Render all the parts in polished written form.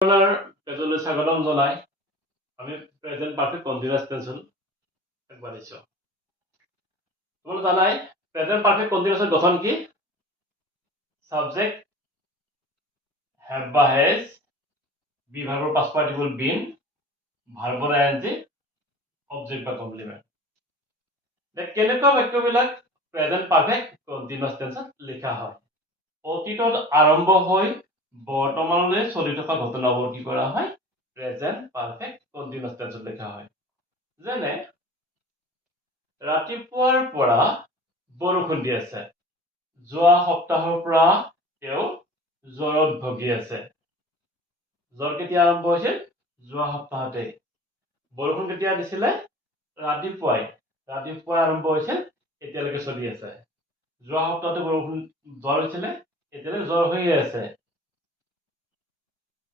আপোনাৰ পেজলৈ স্বাগতম জনাই আমি প্ৰেজেন্ট পাৰফেক্ট কন্টিনিউয়াস টেন্সৰ একবাৰ দিছো। তোমরা জানাই প্রেজেন্ট পারফেক্ট কন্টিনিউয়াসের গঠন কি? সাবজেক্ট হ্যাভ বা হ্যাজ, বি ভার্বর পাস্ট পার্টিসিপল বিন, ভার্বর আইএনজি, অবজেক্ট বা কমপ্লিমেন্ট। কেনেকুৱা বাক্যবিলাক প্ৰেজেন্ট পাৰফেক্ট কন্টিনিউয়াস টেন্সত লিখা হয়? অতীতত আৰম্ভ হৈ বৰ্তমানলৈ চলি থকা ঘটনাবোৰ কি কৰা হয়? প্ৰেজেন্ট পাৰফেক্ট কন্টিনিউয়াস টেন্সত লিখা হয়। যেনে ৰাতিপুৱাৰ পৰা বৰষুণ দি আছে, যোৱা সপ্তাহৰ পৰা তেওঁ জ্বৰত ভুগি আছে। জ্বৰ কেতিয়া আৰম্ভ হৈছিল? যোৱা সপ্তাহতে। বৰষুণ কেতিয়া দিছিলে? ৰাতিপুৱাই আৰম্ভ হৈছিল, এতিয়ালৈকে চলি আছে। যোৱা সপ্তাহতে বৰষুণ জ্বৰ হৈছিলে, এতিয়ালৈকে জ্বৰ হৈয়ে আছে।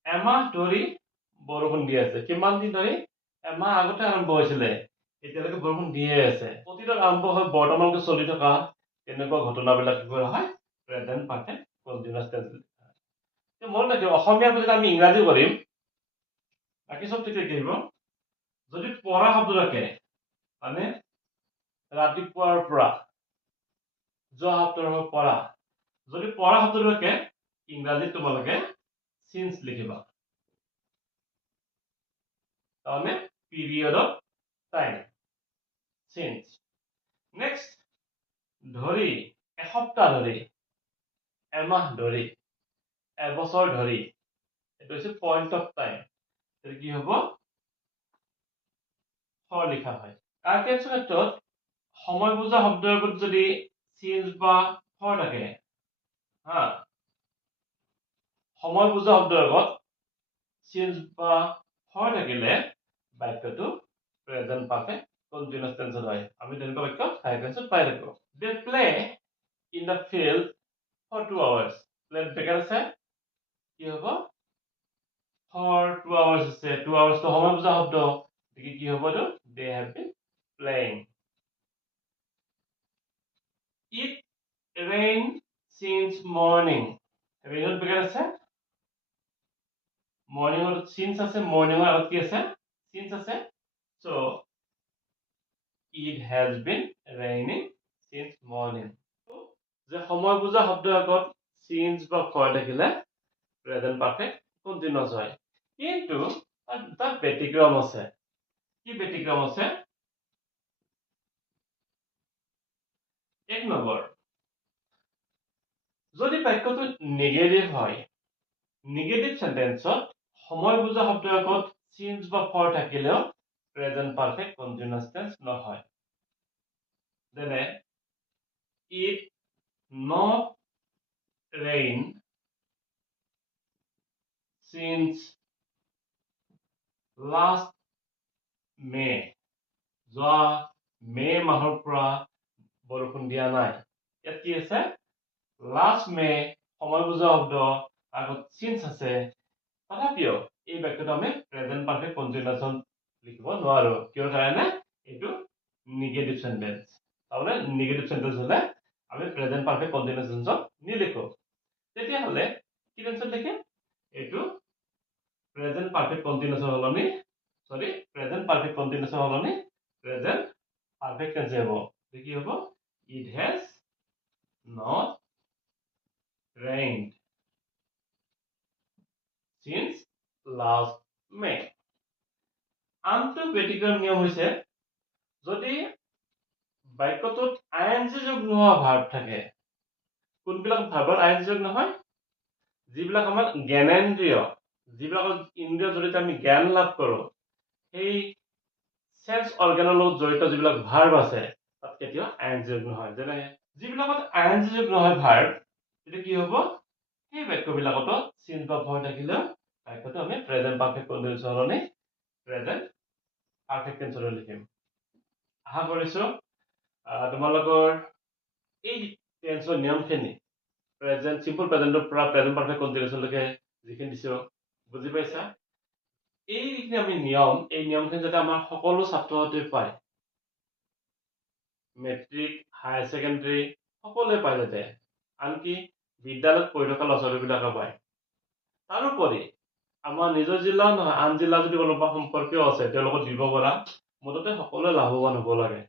এমাহ ধৰি বৰষুণ দি আছে। কিমান দিন ধৰি? এমাহ আগতে আৰম্ভ হৈছিলে, এতিয়ালৈকে বৰষুণ দিয়ে আছে। অতীতত আৰম্ভ হৈ বৰ্তমানলৈকে চলি থকা এনেকুৱা ঘটনাবিলাক কি কৰা হয়? Present perfect continuous tense. মনে ৰাখিব, অসমীয়াৰ পিছত আমি ইংৰাজী কৰিম, বাকী চব ঠিক থাকিব। যদি পঢ়া শব্দ থাকে মানে ৰাতিপুৱাৰ পৰা, যোৱা সপ্তাহৰ পৰা, যদি পঢ়া শব্দ থাকে ইংৰাজীত তোমালোকে সিন্স লিখিবা। তাহলে period of time, since. Next ধৰি, এসপ্তাহ ধৰি, এমাহ ধৰি, এবছৰ ধৰি, এটা হচ্ছে পয়েন্ট অফ টাইম। এটা কি হব? ফৰ লিখা হয়। কাৰ্টেন্সৰ ক্ষেত্ৰত সময় বুজা শব্দৰ আগত যদি সিন্স বা ফৰ থাকে, হা, সময় বুজা শব্দৰ আগত সিন্স বা ফৰ থাকিলে বাক্যটো প্ৰেজেন্ট পাৰফেক্ট কন্টিনিউয়াস টেন্সত হয়। আমি তেনেকুৱা বাক্য হাই টেন্সত পাই থাকো। They play in the field for 2 hours। প্লেত ব্ৰেকেট আছে, কি হব? ফর 2 hours আছে। 2 hours তো সময় বুজা শব্দ, দেখি কি হব এইটো? They have been playing. It rain since morning. ৰেইনত ব্ৰেকেট আছে, মৰ্নিংৰ সিন্স আছে, মৰ্নিংৰ আগত কি আছে? সিন্স আছে। So it has been raining since morning. যে সময় বুজা শব্দৰ আগত সিন্স বা ফৰ থাকিলে প্ৰেজেন্ট পাৰফেক্ট কন্টিনিউয়াস হয়। কিন্তু তাৰ ব্যতিক্ৰম আছে। কি ব্যতিক্ৰম আছে? এক নম্বৰ, যদি বাক্যটো নেগেটিভ হয়, নেগেটিভ সেন্টেন্সত সময় বুজা শব্দৰ আগত সিন্স বা ফৰ থাকিলেও প্রেজেন্ট পারফেক্ট কন্টিনিউয়াস টেন্স নহয়। যেনে it not rain since last May। যোৱা মে মাহৰ পৰা বৰষুণ দিয়া নাই। ইয়াত কি আছে? লাষ্ট মে, সময় বুজা শব্দ, আগত সিন্স আছে। তথাপিও এই বাক্যটো আমি প্রেজেন্ট পারফেক্ট কন্টিনিউয়াসত লিখিব নোৱাৰো। কিয় কাৰণে? এইটো নেগেটিভ সেন্টেন্স। তাহলে নেগেটিভ সেন্টেন্স হলে আমি প্রেজেন্ট পারফেক্ট কন্টিনিউয়াস টেন্সত নিলিখো। তেতিয়াহলে কি টেন্সত লিখিম? এইটো প্রেজেন্ট পারফেক্ট কন্টিনিউয়াসৰ সলনি, সৰি, প্ৰেজেন্ট পাৰফেক্ট কন্টিনিউয়াসৰ সলনি প্রেজেন্ট পারফেক্ট টেন্স হব। কি হব? It has not rained since last May। আনটো ব্যতিক্রম নিয়ম হৈছে যদি বাক্যটোত আইএনজি যোগ নোহোৱা ভাৰ্ব থাকে। কোনবিলাক ভাৰ্বৰ আইএনজি যোগ নহয়? যিবিলাক আমাৰ জ্ঞানেন্দ্ৰিয়, যিবিলাক ইন্দ্ৰিয়ৰ জৰিয়তে আমি জ্ঞান লাভ কৰো, সেই সেন্স অৰ্গেনৰ লগত জড়িত যিবিলাক ভার্ব আছে তাত কেতিয়াও আইএনজি যোগ নহয়। যেনে যিবিলাকত আইএনজি যোগ নহয় ভার্ব, এটা কি হব? সেই বাক্যবিলাকতো সিন্স বা ফৰ থাকিলেও বাক্যটো আমি প্ৰেজেন্ট পাৰফেক্ট কন্টিনিউয়াসৰ সলনি প্ৰেজেন্ট পাৰফেক্ট টেন্সত লিখিম। আশা কৰিছো তোমালোকৰ এই টেন্সৰ নিয়মখিনি প্ৰেজেন্ট সিম্পল প্ৰেজেন্টৰ পৰা প্রেজেন্ট পারফেক্ট কন্টিনিউয়াসলৈকে যিখিনি দিছো বুজি পাইছা? এইখিনি আমি নিয়ম, এই নিয়মখিনি যাতে আমাৰ সকলো ছাত্ৰ ছাত্ৰীয়ে পায়, মেট্ৰিক, হায়াৰ ছেকেণ্ডাৰী সকলোৱে পায় যাতে, আনকি বিদ্যালয়ত পঢ়ি থকা ল'ৰা ছোৱালীবিলাকে পায়। তাৰোপৰি আমাৰ নিজৰ জিলা নহয় আন জিলা যদি কোনোবা সম্পৰ্কীয় আছে তেওঁলোকক দিব পৰা মুঠতে সকলোৱে লাভৱান হ'ব লাগে